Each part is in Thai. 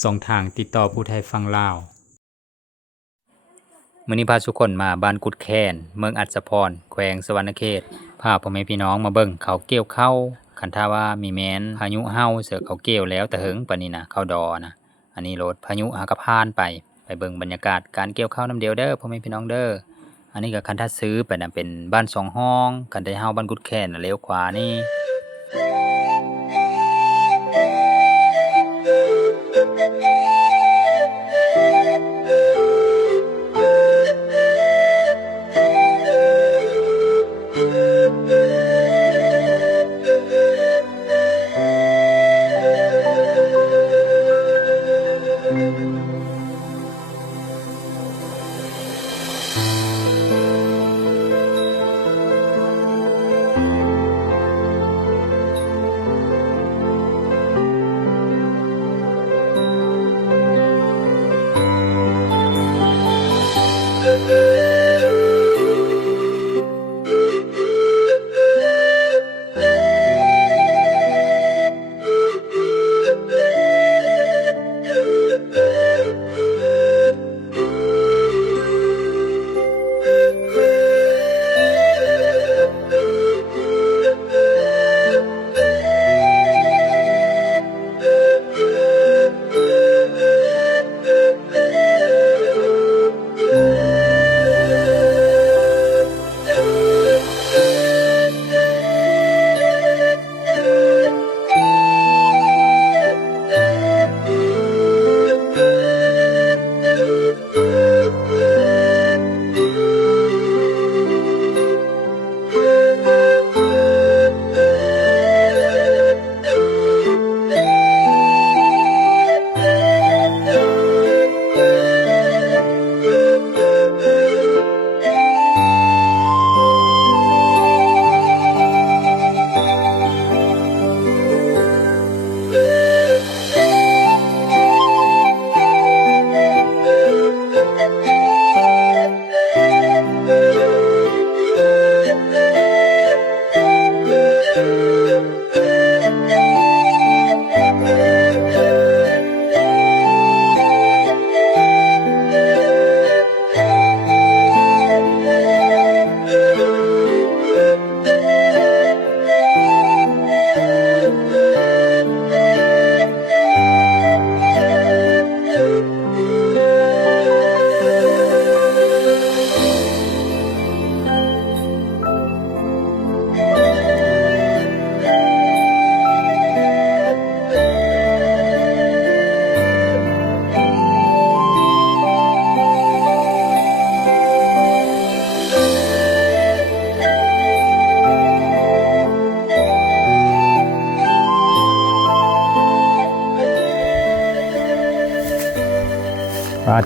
สองทางติดต่อผู้ไทยฟังลาวมื้อนี้พาทุกคนมาบ้านกุดแคนเมืองอัศพรแขวงสวรรณเขตพาพ่อแม่พี่น้องมาเบิ่งเขาเกี่ยวเข้าคันท่าว่ามีแม้นพายุเฮาเสือเขาเกี่ยวแล้วแต่เหิงปานนี้นะเข้าดอนะอันนี้รถพายุหากระพานไปไปเบิ่งบรรยากาศการเกี่ยวข้าวน้ำเดียวเด้อพ่อแม่พี่น้องเด้ออันนี้ก็คันถ้าซื้อไปนะเป็นบ้านสองห้องคันได้เฮาบ้านกุดแคนนะเลี้ยวขวานี่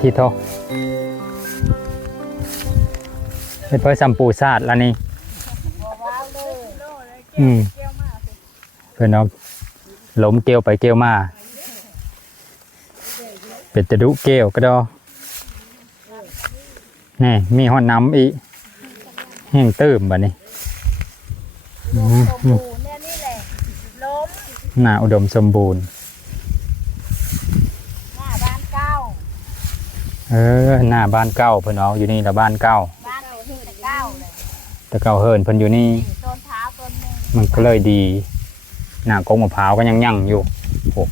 ทิตย์โทเป็นเพื่อสัมปูซาดแล้วนี่อืมเพื่อนเอาล้มเกลียวไปเกลียวมา เป็ดจะดุเกลียวก็ดอนี่มีห้อนน้ำอีกแห้งตื้มแบบนี้อืมอืมเนี่ยนี่แหละล้มหน้าอุดมสมบูรณ์ หน้าบ้านเก้า เออหน้าบ้านเก้าเพิ่นเอาอยู่นี่ละบ้านเก้าบ้านเราที่เก้าเลยแต่เก้าเฮิรนเพิ่นอยู่นี่ ต้นเท้าต้นหนึ่งมันก็เลยดี หน้ากงมะพร้าวก็ยังยั่งอยู่โอ้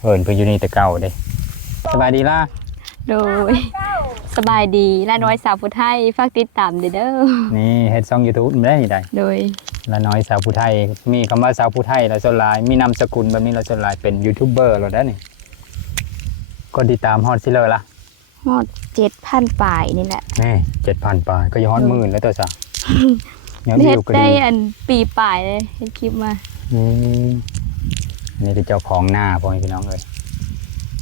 เฮิรนเพิ่นอยู่นี่แต่เก่าเด้สบายดีล่ะโดย สบายดีและน้อยสาวผู้ไทยฝากติดตามเด้อเด้อนี่เฮ็ดช่อง YouTube ไม่ได้นี่ได้ โดย ละน้อยสาวผู้ไทย มีคำว่าสาวผู้ไทยแล้วส่วนหลาย มีนามสกุลแบบนี้แล้วส่วนหลายเป็นยูทูบเบอร์แล้วได้อนี่คนติดตามฮอดซิเลยล่ะ ฮอดเจ็ดพันป่ายนี่แหละนี่7,000ปลายก็ย้อนหมื่นแล้วตัวซะยังเฮ็วิดวก็ได้ดีอันปีป่ายเลยเฮ็ดคลิปมาอืมอันนี่คือเจ้าของหน้าพ่อแม่พี่น้องเลย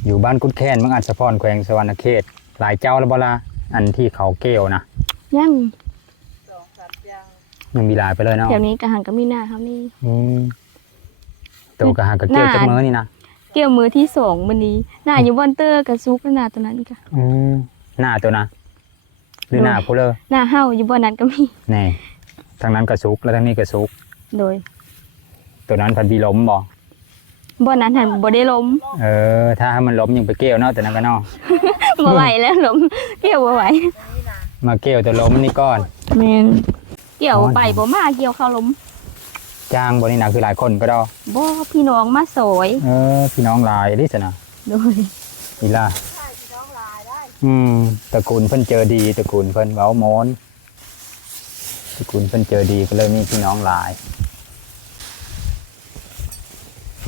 อยู่บ้านกุดแคนเมืองอัศพรแขวงสวรรณเขต หลายเจ้าแล้วบ่ล่ะอันที่เขาเกลียวนะยังยังมีหลายไปเลยเนาะแถวนี้กระหังก็มีหน้าเขานี่อืมตัวกระหากระเกี่ยวหน้าจักมือนี่นะ เกี่ยวมือที่สองมื้อนี้หน้าอยู่บอนเตอร์กับซุกแล้วหน้าตัวนั้นก็อืมหน้าตัวนะหรือหน้าผู้เลอหน้าเฮาอยู่บอนนั้นก็มีแน่ทางนั้นกระซุกแล้วทางนี้กระซุก โดย ตัวนั้นพันบีล้มบ่บ่นั้นหันบ่ได้ล้มเออ ถ้าให้มันล้มยังไปเกี่ยวเนาะแต่นั้นก็เนาะบ่ไหวแล้วล้มเกี่ยวบ่ไหวนี่นะมาเกี่ยวแต่ล้มนี่ก่อนแม่นเกี่ยวไปบ่มาเกี่ยวเข้าล้ม จ้างบ่นี่นะคือหลายคนก็ดอบ่พี่น้องมาสอยเออพี่น้องหลายดิสนะโดยอีล่ะใช่พี่น้องลายได้อืมตระกูลเพิ่นเจอดีตระกูลเพิ่นเว้าโมนตระกูลเพิ่นเจอดีก็เลยมีพี่น้องหลาย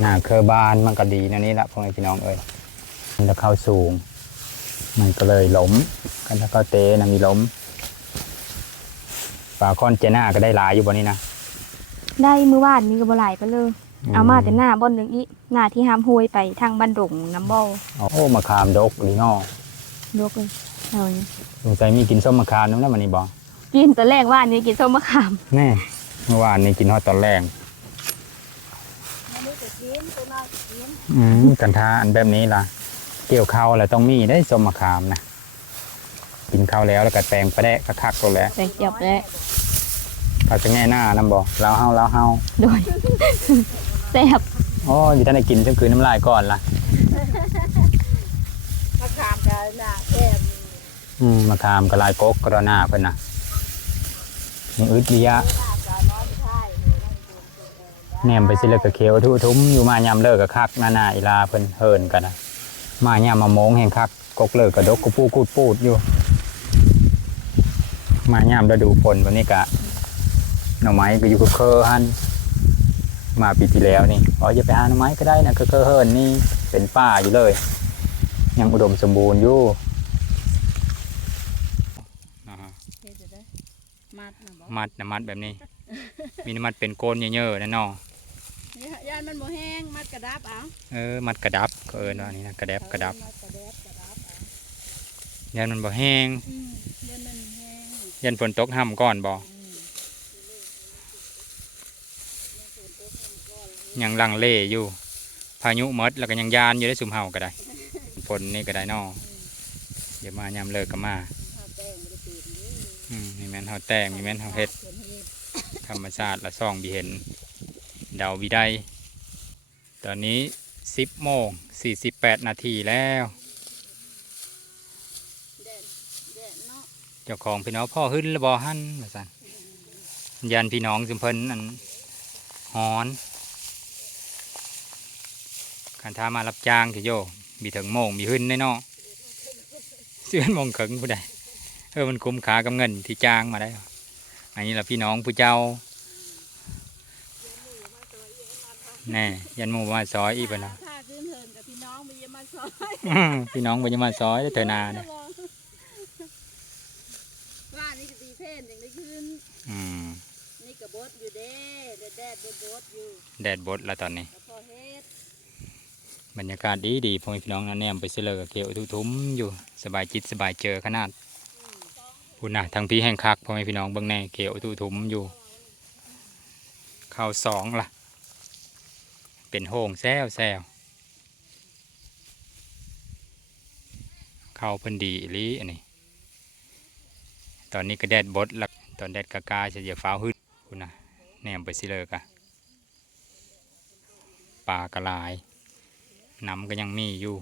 หน้าเคอบ้านมันก็ดีนะนี่ละพ่อแม่พี่น้องเอ้ยมันจะเข้าสูง มันก็เลยล้มกันถ้าเข้าเตะนะมีล้มปลาคอนเจน่าก็ได้หลายอยู่บนนี้นะ ได้มื้อวานนี้ก็บ่หลายไปเลย เอามาแต่หน้าบ่อนหนึงอีหน้าที่ห้ามห้วยไปทางบ้านดงน้ำบ่อโอ้มะขามดกลีนอลกเลยเอาเนี่ยสงสัยมีกินส้มมะขามน้ำแล้วมันนี่บอกกินตอนแรกว่านนี้กินส้มมะขามแน่เมื่อวานนี่กินฮอดตอนแรกอันนี้จะกินตัวน้อยจะกินอืมกันทาอันแบบนี้ล่ะ เกี่ยวข้าวแล้วต้องมีได้ส้มมะขามนะกินข้าวแล้วแล้วก็แตงประแดะกระคักตัวแล้ว แต่เจ็บแล้ว เขาจะแง่หน้านำบอกเราเฮาเราเฮาโดยแซ่บโอ้ยท่านได้กินจนคืนน้ำลายก่อนล่ะมะขามกันนะแค่มีอืมมะขามกระลายกกกระหน้าเพิ่นนะนี่อึดวิยะหน้าจอน้อยไม่ใช่เลยนั่นดูดูดูแหนมไปสิเลิกกับเขียวทุทุ้มอยู่มายามเลิกกับคักหนาหนาอีลาเพิ่นเฮินกันนะมายามมาโมงแห่งคักกกเลิกกับดกกูปูกูดปูดอยู่ มายามฤดูฝนวันนี้กะ หน่อไม้ก็อยู่กับเคอหันมาปีที่แล้วนี่อ๋อจะไปหาหน่อไม้ก็ได้นะเคอเคอเฮินนี่เป็นป่าอยู่เลย ยังอุดมสมบูรณ์อยู่เฮ็ดจะได้มัดนะบอกมัดนะมัดแบบนี้ มีน้ำมัดเป็นโกนเยอะๆนะน้องนี่ยานมันบ่แห้งมัดกระดับเอาเออมัดกระดับก็เอินว่านี่นะกระแดบกระดับมัดกระแดบกระดับเอายันมันบ่แห้งอืมเดี๋ยวมันแห้งยันฝนตกห้ำก่อนบ่ อืม ยังลังเลอยู่ พายุมดแล้วก็ยังยานอยู่ได้สุมเฮาก็ได้ฝนนี่ก็ได้นอเดี๋ยวมายามเลิกก็มาข้าวแป้งบ่ได้ตื่นเด้ออืมมีแม่นเฮาแต่งมีแม่นเฮาเฮ็ดส่วเฮ็ด ธรรมชาติละซ่องบีเห็น เดาบีได้ตอนนี้10โมง48นาทีแล้วแดดแดดเนาะเจ้าของพี่น้องพ่อหึ้นและบ่หันว่าซั่นยันพี่น้องซุมเพิ่นอันหอน คันท้ามารับจ้างที่โยมีถึงโมงมีหึ้นแน่เนาะเสื้อนโมงครึ่งผู้ใดเออมันคุ้มค่ากับเงินที่จ้างมาได้ อันนี้ละพี่น้องผู้เจ้าแน่ยันหมู่มาซอยอีกปะเนาะถ้าขึ้นเหินกับพี่น้องมีมาซอยอื้อพี่น้องบ่จะมาซอยเถอนาเนี่ยว่านี่จะตีเพนอย่างได้ขึ้นอืมนี่กระบดอยู่เด้แดดแดดบดบดอยู่แดดบดแล้วตอนนี้แล้วพอเฮ็ด บรรยากาศดีดีพ่อแม่พี่น้องนะแนมไปเสลอกับเกลียวทุทุ้มอยู่สบายจิตสบายเจอขนาดคุณนะทางพี่แห่งคักพ่อแม่พี่น้องเบื้องในเกลียวทุ่มอยู่เข้าสองล่ะ เป็นโฮงแซวแซวเข้าเพิ่นดีลีอันนี้ตอนนี้ก็แดดบดล้วตอนแดดกากาจะเหยียบฟ้าหึดคุณนะแนมไปเสิเลอกะปลากระลาย น้ำก็ยังมีอยู่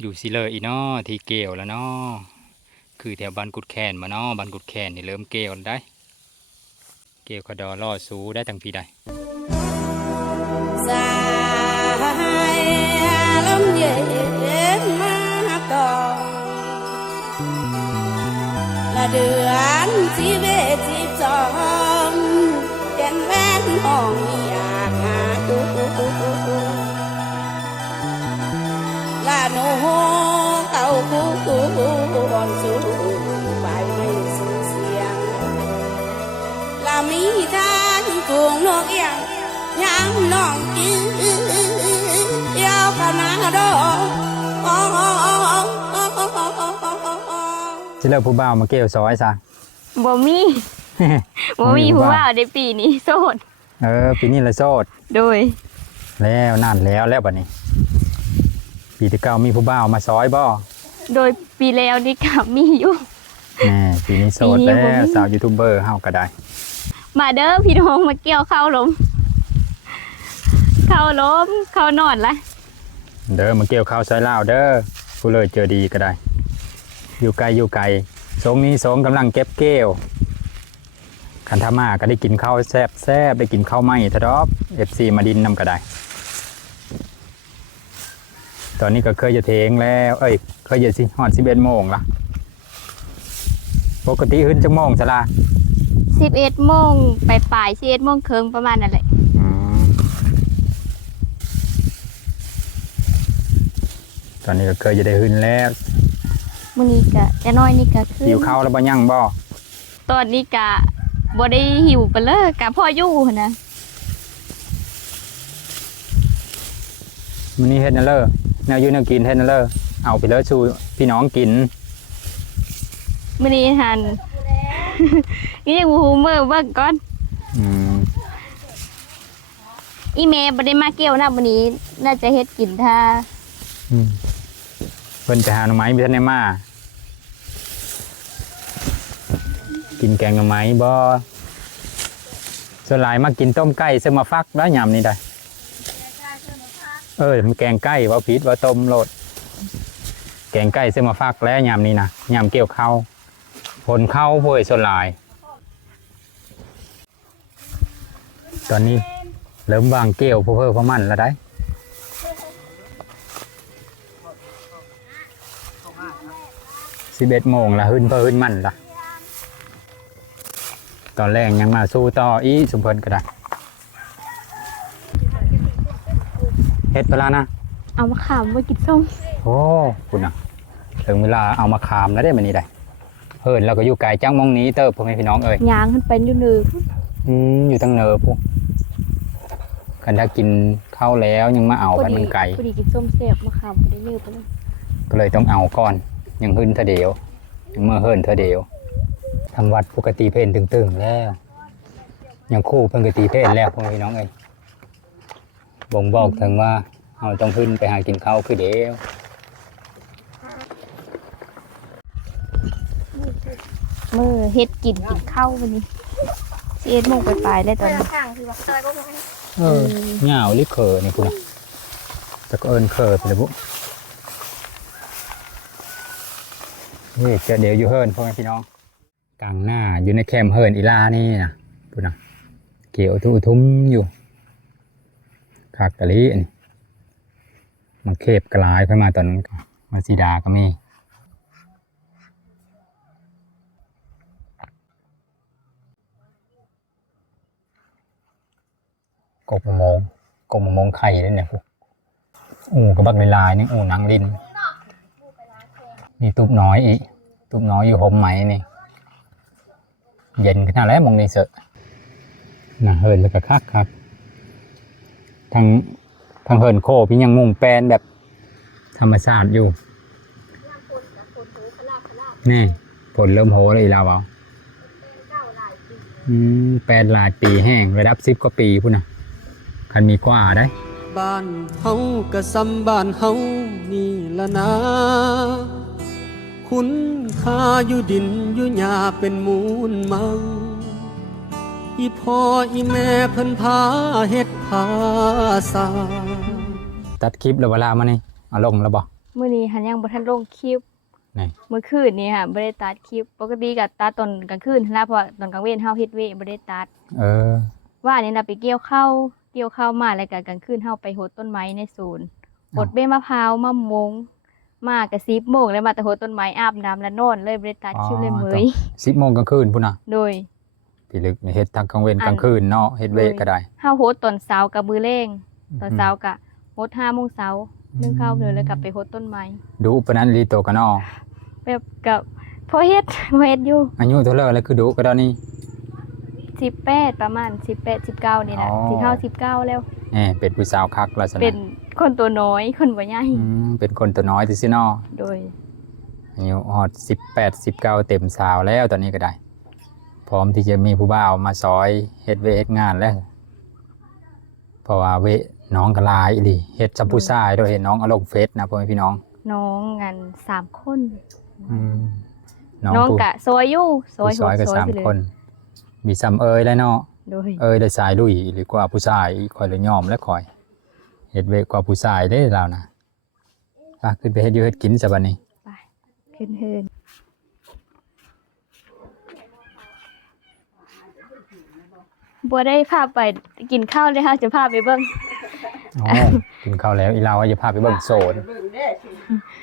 อยู่สิเลยอีนอที่เกลแล้วนอคือแถวบ้านกุดแคนมานอบ้านกุดแคนนี่เริ่มเกลได้ เกลียวขดอล่อสูได้ทั้งพี่ได้สายลมเย็นมาตองละเดือนสิเวสิบสองเป็นแว่นห้องอย โนเต้าคู่บอนสู่ไปไม่สูเสียง là mi than cuồng nô kia nhang nong yêu cả na đó สิเลอผู้บ่าวมาเกลียวซอยซะบ่มีบ่มีผู้ว่าวในปีนี้โสด เออ ปีนี้ละโสด โดย แล้วนานแล้วแล้วบัดนี้ ปีที่เก้ามีผู้บ่าวมาซอยบ่โดยปีแล้วนี่ก็มีอยู่แน่ปีนี้โสดปีนี้แล้บ่มี วสาวยูทูบเบอร์เฮาก็ได้ มาเด้อพี่น้องมาเกี่ยวข้าวลมข้าวลมข้าวนอนละเด้อมาเกี่ยวข้าวซอยลาวเด้อผู้เลยเจอดีก็ได้ อยู่ไกลอยู่ไกลสงนี้สงกำลังเก็บเกี่ยวคันธมาก็ได้กินข้าวแซ่บแซ่บได้กินข้าวไหมทะดอบเอฟซีมาดินนำก็ได้ ตอนนี้ก็เคยจะเทงแล้ว เอ้ย เคยจะสิฮอดสิบเอ็ดโมงละปกติขึ้นจังโมงสลาสิบเอ็ดโมงไปปลายสิบเอ็ดโมงครึ่งประมาณนั่นแหละอืมตอนนี้ก็เคยจะได้ขึ้นแล้วมื้อนี้ก็จะน้อยนี่ก็คือหิวข้าวแล้วบ่ยังบ่ตอนนี้ก็บ่ได้หิวไปเลยกับพ่ออยู่หั้นนะมื้อนี้เฮ็ดแนวเลอ แนวอยู่แนวกินเฮ็ดแนวเลอเอาไปเลยสู่พี่น้องกินมื้อนี้หัน นี่ยังบ่ฮู้มื้อเบิ่งก่อน อืมอีเมบ่ได้มาเกี่ยวนะมื้อนี้ น่าจะเฮ็ดกินถ้าอืมเพิ่นจะหาหน่อไม้มีท่านได้มากินแกงหน่อไม้บ่ส่วนหลายมากินต้มไก่เสมาฟักแล้วยำนี่ได้ เออมันแกงไก่ว่าผิดว่าต้มโลด แกงไก่เสมาฟักแล้วยำนี่นะยำเกี่ยวข้าวผลข้าวเว้ยส่วนหลาย ตอนนี้เริ่มวางเกี่ยวเพื่อพมันแล้วได้สิบเอ็ดโมงละหึ้นเพิ่นมันละตอนแรกยังมาสู้ต่ออีสุมเพลินก็ได้ เฮ็ดไปแล้วนะ เอามาขามไว้กินส้มโอ้คุณนะถึงเวลาเอามาคามแล้วได้มันนี่ได้เฮินเราก็อยู่ไกลจังมองหนี้เติบพ่อแม่พี่น้องเอ้ยยางขึ้นเป็นอยู่นึงอืมอยู่ตั้งเนิบพวกกันถ้ากินข้าวแล้วยังมาเอากันมันไก่พอดีกินส้มแซ่บมาขามก็ได้ยืดไปเลยก็เลยต้องเอาก่อนยังหึ้นเธอเดียวยังเมื่อเฮินเธอเดียวทางวัดปกติเพนตึงๆแล้วยังคู่เพิ่งกตีเพนแล้วพ่อแม่พี่น้องเอ้ย บ่งบอกถึงว่าเราต้องหึ้นไปหากินข้าวคือเดียวมื้อเฮ็ดกินกินข้าววันนี้สิเอ็ดโมงไปปลายๆแล้วตอนนี้เออเหงาลิเคอนี่คุณจะก็เอินเคอไปเลยบุนี่เจะเดี๋ยวอยู่เฮิร์นพ่อแม่พี่น้องกลางหน้าอยู่ในแคมป์เฮิร์นอีลานี่นะพูดนะเกี่ยวทุทุ้มอยู่ คากกะลีอันมันเคบกลายไปมาตอนนั้นมาซีดาก็มีกบมะมงกบมะมงไข่ด้วยเนี่ยพวกอูกระบักลายนี่อูหนังดินมีตุบน้อยอีกตุบน้อยอยู่ห่มไหมนี่ เย็นขนาดแล้วมองนี่เสอะน่ะเฮินแล้วก็คักคัก ทางทางเฮินโคพี่ยังมุ่งแปลนแบบธรรมชาติอยู่นี่ผลเริ่มโหเลยอีลาวเอาอืมแปลนหลายปีแห้งระดับสิบกว่าปีพุ่นนะคันมีกว่าได้ บ้านเฮาก็ซ้ำบ้านเฮานี่ละนะ คุณค่าอยู่ดินอยู่หญ้าเป็นมูลมัง อีพ่ออีแม่เพิ่นพาเฮ็ดพาสาตัดคลิปแล้วเวลามานี่เอาลงแล้วบ่มื้อนี้หันยังบ่ทันลงคลิปนี่เมื่อคืนนี้ค่ะบ่ได้ตัดคลิป ปกติก็ตัดตอนกลางคืนหั้นล่ะเพราะว่าตอนกลางเว้นเฮาเฮ็ดเวรบ่ได้ตัด เออ ว่านี่น่ะไปเกี่ยวข้าวเกี่ยวข้าวมาแล้วก็กลางคืนเฮาไปโหดต้นไม้ในสวนโหดเบ้มะพร้าวมะมงมาก็10โมงแล้วมาแต่โหดต้นไม้อาบน้ำแล้วนอนเลยบ่ได้ตัดคลิปเลยเมยสิบโมงกลางคืนพุ่นนะโดย พี่ลึกนี่เฮ็ดทางกลางเวรอันกลางคืนเนาะเฮ็ดเวรก็ได้เฮาโหดตอนเช้ากับมื้อแลงตอนเช้าก็โหด5โมงเช้านึ่งข้าวเลยแล้วก็ไปโหดต้นไม้ดูปานนั้นลีโตกันเนาะแบบกับพอเฮ็ดพอเฮ็ดอยู่อายุเท่าไหร่แล้วคือดูก็ได้นี่18ประมาณ18 19นี่แหละอ๋อสิเข้า19แล้วแหมเป็นผู้สาวคักลักษณะเป็นคนตัวน้อยคนบ่ใหญ่อืมเป็นคนตัวน้อยที่ซิเนาะโดยอายุฮอด18 19เต็มสาวแล้วตอนนี้ก็ได้ พร้อมที่จะมีผู้บ่าวมาซอยเฮ็ดเวรเฮ็ดงานแล้วเพราะว่าเวน้องก็หลายอีหลีเฮ็ดจับผู้ชายด้วยเห็นน้องเอาลงเฟซนะพ่อแม่พี่น้อง น้องงันสามคน อืมน้องผู้กะซอยอยู่ซอยผู้ซอยก็โหดสามไปเลยคน มีซ้ำเอยแล้วเนาะ โดยเอยได้สายลุยหรือกว่าผู้ชายคอยเลยยอมและคอยเฮ็ดเวกกว่าผู้ชายได้แล้วนะไปขึ้นไปเฮ็ดอยู่เฮ็ดกินซะบัดนี้ไปขึ้นเฮิน บัวได้พาไปกินข้าวเลยค่ะจะพาไปเบิ่งอ๋อกินข้าวแล้วอีลาวว่าจะพาไปเบิ่งโซน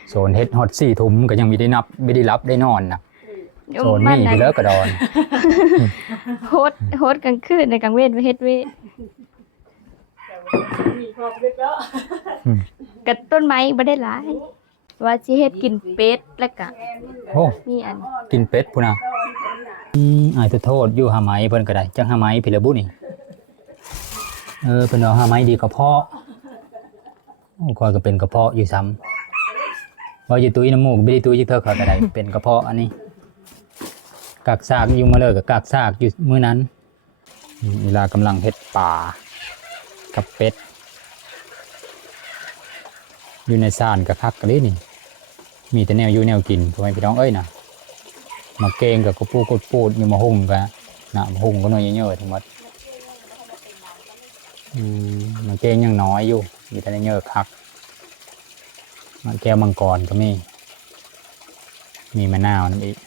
โซนเฮ็ดฮอต4ทุ่มก็ยังมีได้นับไม่ได้รับได้นอนนะโซนมีไปเลิกกระดอนโฮสโฮสกลางคืนในกลางเวทไปเฮ็ดเวทกับต้นไม้บ่ได้หลาย ว่าสิเฮ็ดกินเป็ดแล้วก็โอ้มีอันกินเป็ดพุ่นน่ะ อืมอายจะโทษอยู่หาไหมเพิ่นก็ได้จังหาไหมพี่ละบุนี่เออเพิ่นเอาหาไหมดีกระเพาะคอยก็เป็นกระเพาะอยู่ซ้ำว่าอยู่ตุ้ยน้ำมูกบ่ได้ตุ้ยจักเท่าเขาก็ได้เป็นกระเพาะอันนี้กักซากอยู่มาเลยกับกักซากอยู่มื้อนั้นเวลากำลังเฮ็ดป่ากับเป็ดอยู่ในซ่านกับคักกันเลยนี่ มีแต่แนวอยู่แนวกินพ่อแม่พี่น้องเอ้ยนะ มาเกงกับกระปูกดปูดอยู่มาหุ่งกันนะมาหุ่งก็น้อยเยอะๆทั้งหมดมมาเกงยังน้อยอยู่มีแต่เยอะคักมาแก้วมังกรก็มีมีมะนาวนั่นอีก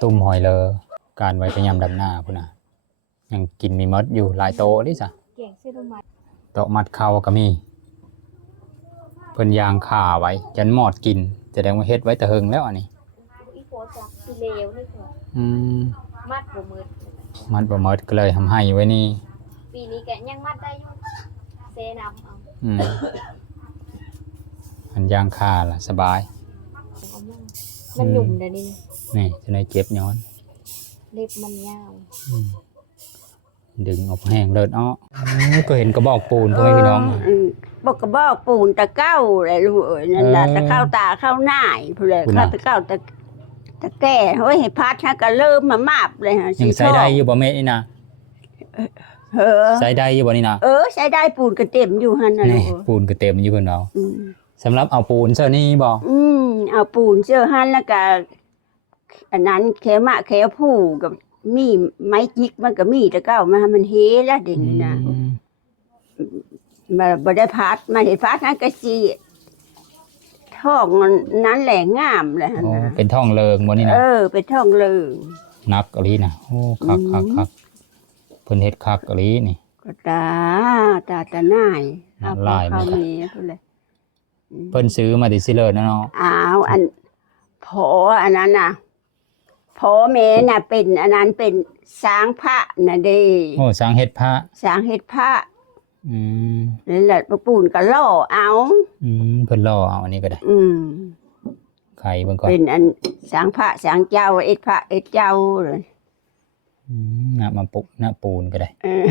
ตุ้มหอยเลอการไว้จะยำดำหน้าพุ่นนะยังกินมีมดอยู่หลายโตะนี่สะเก่งซื้อต้ม้โตะมัดเข่าก็มีเพิ่นยางขาไว้จันหมอดกิน แสดงว่าเฮ็ดไว้แต่เฮิงแล้วอันนี้อีโฟจับสิเลวนี่ค่ะอืมมัดบ่มืดมัดบ่หมดก็เลยทำให้ไว้นี่ ปีนี้แกยังมัดได้อยู่เซนำเอาอืมอันยางขาล่ะสบาย เอามามันหนุ่มเดี๋ยวนี้นะนี่จะได้เจ็บย้อนเล็บมันยาว อืมดึงออกแห้งเลิศอ้ออก็เห็นกระบอกปูนพ่อแม่พี่น้อง เออ บอกกระบอกปูนตะเก้าอะไรลูกเอ้ยนั่นแหละเออตะเข้าตาเข้าหน้าผู้เลยคุณเข้าน่ะ ตะเก้าตะตะแก่เฮ้ยให้พัดฮะก็เริ่มมามาบเลยฮะยังใส่ได้อยู่บ่แม่นี่นะเออใส่ได้อยู่บ่นี่นะเออใช้ได้ปูนก็เต็มอยู่ฮันน่ะลูนี่กปูนก็เต็มอยู่เพิ่นเอาอืมสำหรับเอาปูนเสื้อนี่บ่อืมเอาปูนเชื่อฮันแล้วก็อันนั้นแค่มะแค่ผู้กับมีไม้จิกมันก็มีตะเก้ามาให้มันเฮแล้วเดี๋ยวนี้นะอื มมาบ่ได้พัดมาเห็นพัดนั้นก็สิท้องมันนั้นแหละงามเลยหั่นโอ้นะเป็นท่องเลิงบ่นี่นะเออ เป็นท้องเลิงนักอหลีนะโอ้คักอืมคักคักเพิ่นเฮ็ดคักอหลีนี่ ก็ตาตาตาหน่ายน่าเอาลายเขาไหมมีพุ่นเลยอืมเพิ่นซื้อมาติซิเลอร์นะเนาะอ้าวอันพออันนั้นน่ะพอแม่น่ะเป็น อันนั้นเป็นสร้างพระน่ะเด้โอ้สร้างเฮ็ดพระสร้างเฮ็ดพระ อืมนั่นแหละพระปูนก็ล่อเอา อืมเพิ่นล่อเอาอันนี้ก็ได้อืมไข่เบิ่งก่อนเป็นอันสร้างพระสร้างเจ้าเอ็ดพระเอ็ดเจ้าเลยอืมน่ะมาปุกน่ะปูนก็ได้เออ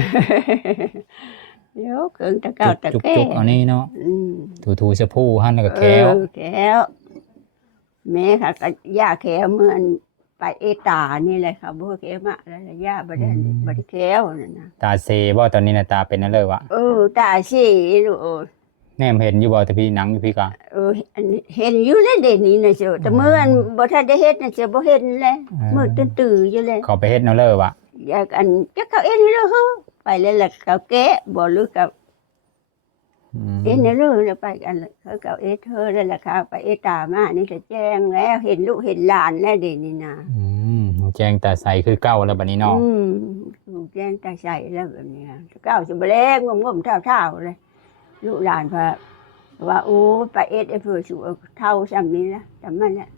เดี๋ยวเกิงตะเก้าตะจุกแก่จุกๆเอานี่เนาะอืมถูๆสะพูหั่นแล้วก็แควเออแก้วแม่ค่ะก็ย่าแก้วเหมือน ไปเอตานี่แหละค่ะบ่แก้วมาแล้วล่ะย่าบ่ได้บ่ได้แก้วนั่นนะตาเซบ่ตอนนี้น่ะตาเป็นนั่นเลยวะเออตาสีลูกเออแนมเห็นอยู่บ่แต่พี่หนังอยู่พี่กะเอออันนี้เห็นอยู่แล้วเดี๋ยวนี้นะเจ้าแต่เมื่ออันบ่ทันได้เฮ็ดนะเจ้าบ่เห็นเลยมืดตื่นๆอยู่เลยเขาไปเฮ็ดแนวเลอวะอยากอันจักเขาเอ็นเลยเฮ้อไปเลยล่ะเขาแกะบ่หรือเขาอืม เอ็นเรื่องเลยไปกันเลยเขาเก่าเอเธอเลยล่ะค่ะไปเอตามานี่จะแจ้งแล้วเห็นลูกเห็นหลานแล้วเดี๋ยวนี้นะอืมแจ้งตาใสคือเก่าแล้วบัดนี้เนาะอืมลูกแจ้งตาใส่แล้วแบบเนี้ยเก้าสิบแรงงมๆเท่าๆเลย ลูกหลานพะว่าโอ้ไปเอสเอฟเฟอร์สูเท่าซ้ำนี้นะจำมันแหละ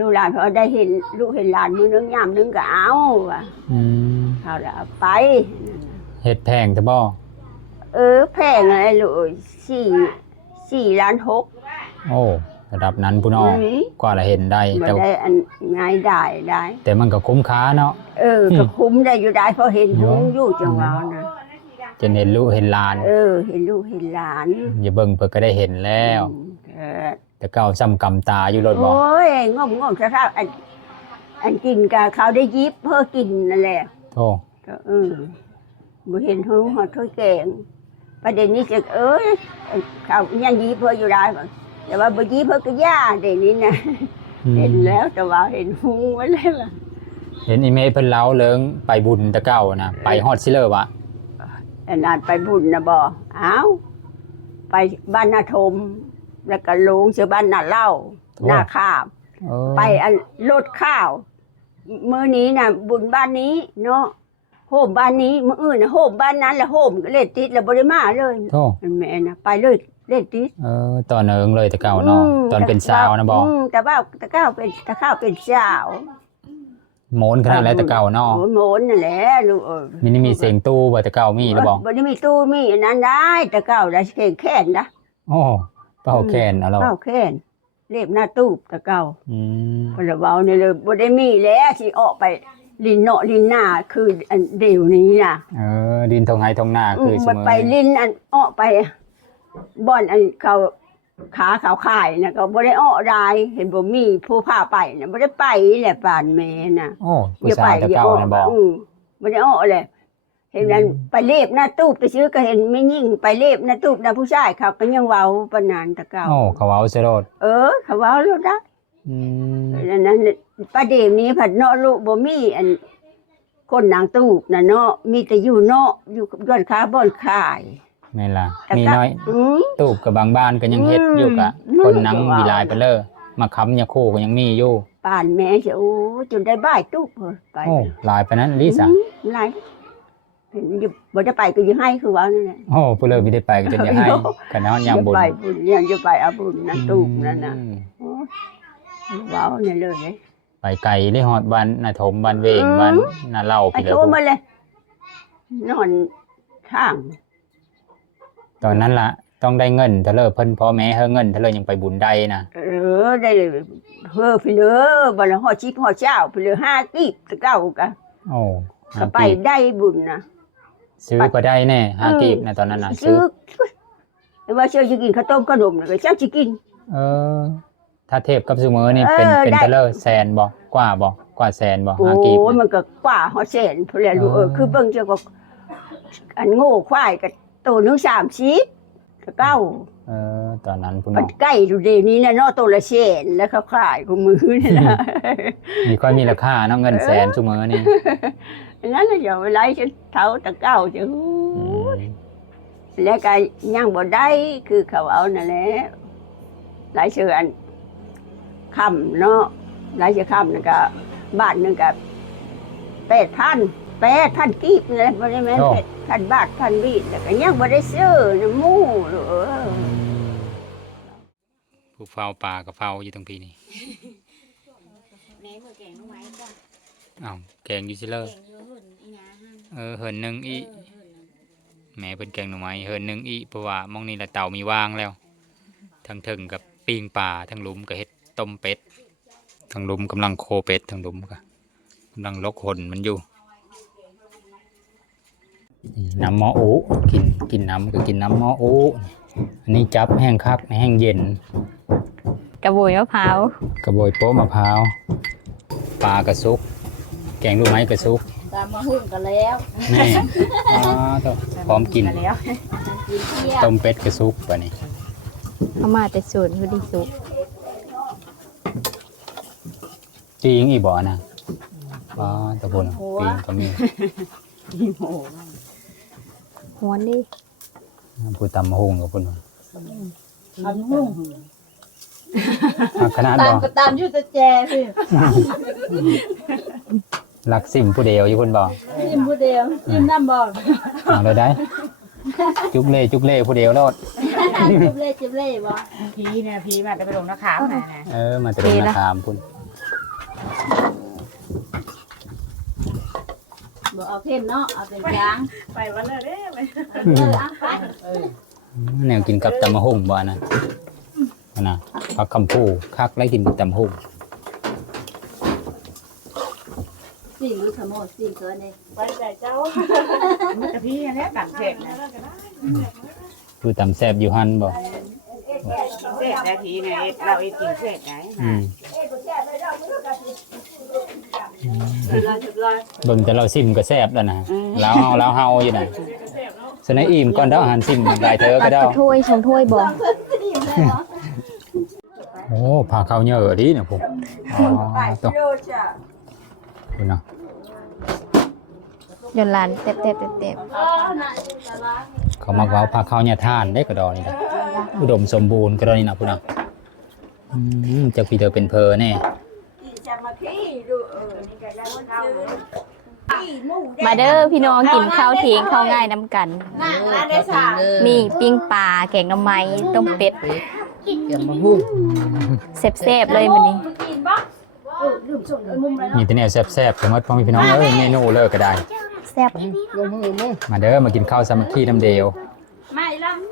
ลูกหลานพอได้เห็นลูกเห็นหลานมือนึงยามนึงก็เอาว่ะอืมเขาแล้วเอาไปนั่นน่ะเฮ็ดแพงแต่บ่ เออแพงอะไรลูกสี่สี่ล้านหกโอ้ระดับนั้นพุ่นอ้ออืมกว่าละเห็นได้บ่แต่ได้อันง่ายได้ได้ แต่มันก็คุ้มค่าเนาะ เอออืมก็คุ้มได้อยู่ได้เพราะเห็นหงอยู่จังหวะนะจนเห็นลูกเห็นหลาน เออ เห็นลูกเห็นหลานอย่าเบิ่งเพิ่นก็ได้เห็นแล้วอืมเออแต่เก่าซ้ำกำตาอยู่รถบ่โอ้ยงมงมๆซะๆอันอันกินกับเขาได้ยิบเพื่อกินนั่นแหละโธ่ ก็เออบ่เห็นหูหอดถ้วยแกง ประเด็นนี้จะเอ้ยเขายังยิบเพื่ออยู่ได้บ่แต่ว่าบ่ยิบเพื่อก็ย่าเดี๋ยวนี้นะอืมเห็นแล้วแต่ว่าเห็นหูไว้เลยล่ะเห็นอีเมลเพิ่นเล่าเลิงไปบุญแตะเก่านะไปฮอดซิเลอร์วะอันนั้นไปบุญนะบ่อ้าวไปบ้านนาทม แล้วก็ลงเสือบ้านนาเล่าหน้าข้ามเออไปอันรถข้าว มื้อนี้น่ะบุญบ้านนี้เนาะโฮ มบ้านนี้มื้ออื่นน่ะโฮมบ้านนั้นแล้วโฮมก็เล่นติดแล้วบ่ได้มาเลยโธ่มันแม่น่ะไปเลยเล่นติด เออตอนเอิงเลยแตะเก่าเนาะมตอนเป็นสาวนะบ่มแต่ว่าแต่ก้าวเป็นแต่ข้าวเป็นสาวโมนขนาดแล้วแตะเก่าเนาะโอ้ยโหมนนั่นแหละลูกเออมินี่มีเสียงตู้บ่แตะเก่ามีหรือบ่บ่ได้มีตู้มีอันนั้นได้แต่ก้าวได้เก่งแค่นนะโอ้เป้าแคนเอาเราก้าวแค่นเรียบหน้าตู้แต่ก้าวอืมพนละเว้านี่เลยบ่ได้มีแล้วสิออกไป ลินเนาะลินหน้าคืออันเดี๋ยวนี้น่ะเออ ดินทงไห้ทงหน้าคือเสมันมอไปลินอันออกไปบ่อนอันเขาขาเขาขายน่ะก็บ่ได้ออกได้เห็นบ่มีผู้พาไปน่ะบ่ได้ไปแหละป่านแม่น่ะโอ้ผู้สาวแตะเก่านะบ่อืมบ่ได้ออกเลยเห็นนั้นอืม ไปเลบหน้าตู้ไปซื้อก็เห็นไม่ยิ่งไปเลบหน้าตู้หน้าผู้ชายเขาก็ยังเว้าปานนั้นแตะเก่าโอ้เขาเว้าซะโลดเออ เขาเว้าแล้วได้อืมอันนั้น ประเดี๋ยวนี้ผัดเนาะลูกบ่มีอัน คนนางตู้น่ะเนาะมีแต่อยู่เนาะอยู่กับย้อนค้าบ่อนขาย แม่นล่ะ แต่มีก็น้อยอืมตูบกับบางบ้านก็ยังเฮ็ดอยู่กะ อืม คนหนังอืมมีลายไปเลยมาค้ำยาคู่ก็ยังมีอยู่ป่านแม่จะโอ้จนได้บ้ายตู้เพิ่นไปโอ้ลายไปนั้นลิซ่ะอืมหลายเห็นอยู่บ่ได้ไปก็อยังให้คือว่านั่นแหละ โอ้ผู้เลิกไม่ได้ไปก็จะได้ให้กันเนาะยังบุญจะไปบุญยังจะไปเอาบุญนะตู้นั่นน่ะอืมโอ้เว้าเนี่ยเลยเลย ไปไกลได้ฮอดบ้านนาถมบ้านเวงอืมบ้านนาเล่าไปพี่เลยโทรมาเลย นอนข้างตอนนั้นล่ะ ต้องได้เงินถ้าเลิกเพิ่นพ่อแม่เฮาเงินถ้าเลิกยังไปบุญได้นะเออได้เฮ้อพี่เด้อบัดละฮอดชิปฮอดเช้าพี่เด้อห้ากีบตะเก้ากะโอ้ก็หาไปกีบได้บุญนะ ซื้อก็ได้แน่หากีบนะตอนนั้นน่ะซื้ซื้ออแต่ว่าเชื่อจะกินข้าวต้มขนมน่ะก็เจ้าจะกิน เออ ถ้าเทียบกับซุมื้อนี่เออเป็นเป็นได้เทเลอร์แสนบ่กว่าบ่กว่าแสนบ่โอ้หากีบยนะมันก็กว่าฮอดแสนพุ่นแหละลูกเอออ๋อคือเบิ่งเจ้าก็อันโง่ควายก็ตัวหนึง30ตะเก้า เออตอนนั้นพุ่นมันเนาะใกล้อยู่เดี๋ยวนี้นะเนาะตัวละแสนแล้วเขาขายของมือนี่นะ มีค่อยมีราคาเนาะเงินแสนซุมื้อนี่อันนั้นน่ะอย่าไปไล่จนเท้าตะเก้าจะอืมแล้วก็ยังบ่ได้คือเขาเอานั่นแหละหลายเชืออัน คำเนาะหลายเชือคำนั่นก็บาทหนึงก็แปดพันแปดพันกีบเลยบ่ได้แม่นแปดพันบาทพันบีดแล้วก็ยังบ่ได้ซื้อน้ำหมูหรือผู้เฝ้าป่ากับเฝ้าอยู่ตรงพี่นี่แม่มือแกงน้องไม้ก่อนอ้าวแกงอยู่ซิเลอแกงอยู่หุ่นอีหยาหั่นเออเหินหนึงอีเออหุ่นนั่นแม่เพิ่นแกงหน่อไม้เหินหนึงอีเพราะว่ามองนี่ละเต่ามีวางแล้ว ทั้งถึงกับปิ้งป่าทั้งหลุมก็เฮ็ด ต้มเป็ดทั้งหลุมกำลังโคเป็ดทั้งหลุมก็กำลังลกหนมันอยู่นี่น้ำหมออูกินกินน้ำก็กินน้ำหมออูอันนี้จับแห้งคักแห้งเย็น กระโบยมะพร้าวกระโบยโป๊ะมะพร้าวปลากระซุก แกงลูกไม้กระซุกตามมาหุ่นกันแล้วแม่อ๋อต้องพร้อมกินแล้วกินเที่ยวต้มเป็ดกระซุกปะนี่เอามาแต่สูตรพอดีสุก จริงอีบ่อนะอ๋อตะบนปีงก็มีหวนดิผู้ตำมะฮุงกับพุ่นว่าทำหุ่นอะขนาดตาบ่มก็ตามอยู่แต่แจพี่ลักซิมผู้เดียวอยู่พุ่นบ่จิ้มผู้เดียวจิ้มน้ำบ่เอาเลยได้จุกเล่จุกเล่ผู้เดียวโลดจิ้มเล่จิ้มเล่บ่พีเนี่ยพีมาจะไปลงนะคะนะนะเออมาตรงนาคามพุ่น เอาเข้มเนาะ เอาเป็นจางไปวันเลยเด้ไปเออเอาไปแนวกินกับตำมะฮุงบ่นะอันน่ะผักคำพูคักแล้วกินกับตำมะฮุงสิ่งรู้ขโมยสิ่งเกินเลยไปใจเจ้ามันจะพี่อันนี้ต่างเสร็จนะคือตำแซ่บอยู่หั่นบ่เสร็จแล้วพีไงเราเองกินเสร็จไงอืมสุ ดเลยสุดเลยเบิ่งแต่เราซิมก็แซ่บแล้วนะแล้วเฮาแล้วเฮาอยู่น่ะสนายอิ่มก่อนเด้ออาหารซิมหลายเธอก็เด้อถ้วยชงถ้วยบ่โอ้พาเข้าเยอะดีนะผมอ๋อตัวคุณเนาะยนลานเต็บเต็บเต็บเต็บเขามักเว้าพาเข้าเนี่ยท่านได้กระดอนี่นะอุดมสมบูรณ์กระดอนี่นะคุณเนาะอืมจากพี่เธอเป็นเพอแน่ มาเด้อพี่น้องกินข้าวเที่ยงข้าวง่ายน้ำกันมีปิ้งปลาแกงหน่อไม้ต้มเป็ดเกี่ยมมาหุ้งแซ่บๆเลยมื้อนี้มีแต่แนวแซ่บๆสมมติพ่อแม่พี่น้องเอ้ยเมนูเลิกก็ได้แซ่บลงมือมั้งมาเด้อมากินข้าวสามัคคีน้ำเดียว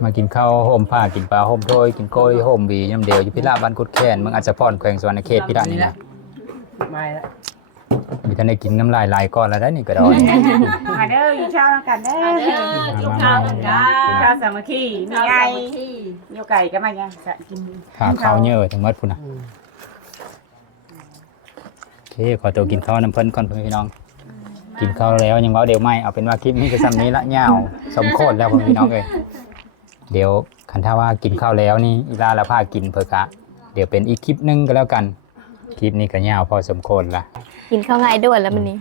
มากินข้าวโฮมผ้ากินปลาโฮมโดยกินโกยโฮมบีน้ำเดียวอยู่พิลาบ้านกุดแคนเมืองอัศพรแขวงสวรรณเขตพิลานี่นะไม่ละ มีท่านได้กินน้ำลายลายก้อนแล้วได้นี่ก็ดอนมาเด้ออยู่เช้ากันเด้อกินข้าวกันจ้าข้าวสามัคคีมีไก่มีไก่ก็มาเนี่ยจะกินขาข้าวเยอะถึงมัดพุ่นนะโอเคขอตัวกินข้าวน้ำเพิ่นก่อนพ่อแม่พี่น้อง กินข้าวแล้วยังเว่าเดี๋ยวไม่เอาเป็นว่าคลิปนี้ก็ซ้ำนี้ละเงาวสมโคตรแล้วพ่อแม่พี่น้องเอ้ยเดี๋ยวคันถ้าว่ากินข้าวแล้วนี่อีลาละพากินเพิ่กะเดี๋ยวเป็นอีกคลิปหนึงก็แล้วกัน คลิปนี้ก็ยาวพอสมควรละกินข้าวง่ายด้วยแล้วมื้อนี้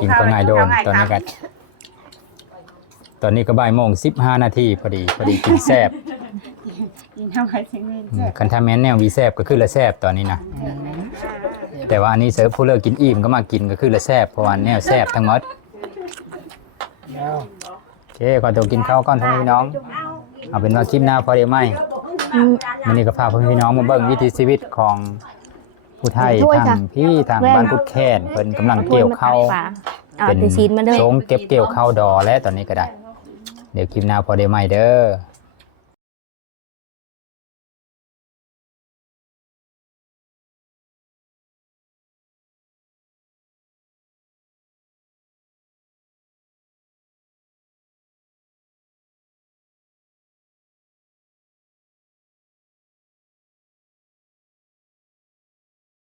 กินก็ง่ายโดนตอนนี้กันตอนนี้ก็บ่ายโมงสิบห้านาทีพอดีพอดีกินแซบกินทำไมถึงเงินอืมคันถ้าแม้นแนววีแซบก็คือละแซบตอนนี้นะแต่ว่าอันนี้เสิร์ฟผู้เลิกกินอิ่มก็มากินก็คือละแซบเพราะว่าแนวแซบทั้งหมดแล้วโอเคขอตัวกินข้าวก่อนพ่อแม่พี่น้อง เอาเป็นว่าคลิปหน้าพอได้ไหมอืมวันนี้ก็พาพ่อแม่พี่น้องมาเบิ่งวิถีชีวิตของ ผู้ไทยถ้วยทาจ้ะงพี่ทางบ้านกุดแค้นเพิ่นกำลังเกี่ยวข้าวปลาเอาแต่ชิ้นมาเลยสงเก็บเกี่ยวข้าวดอและตอนนี้ก็ได้ เดี๋ยวคลิปหน้าพอได้ไหมเด้อ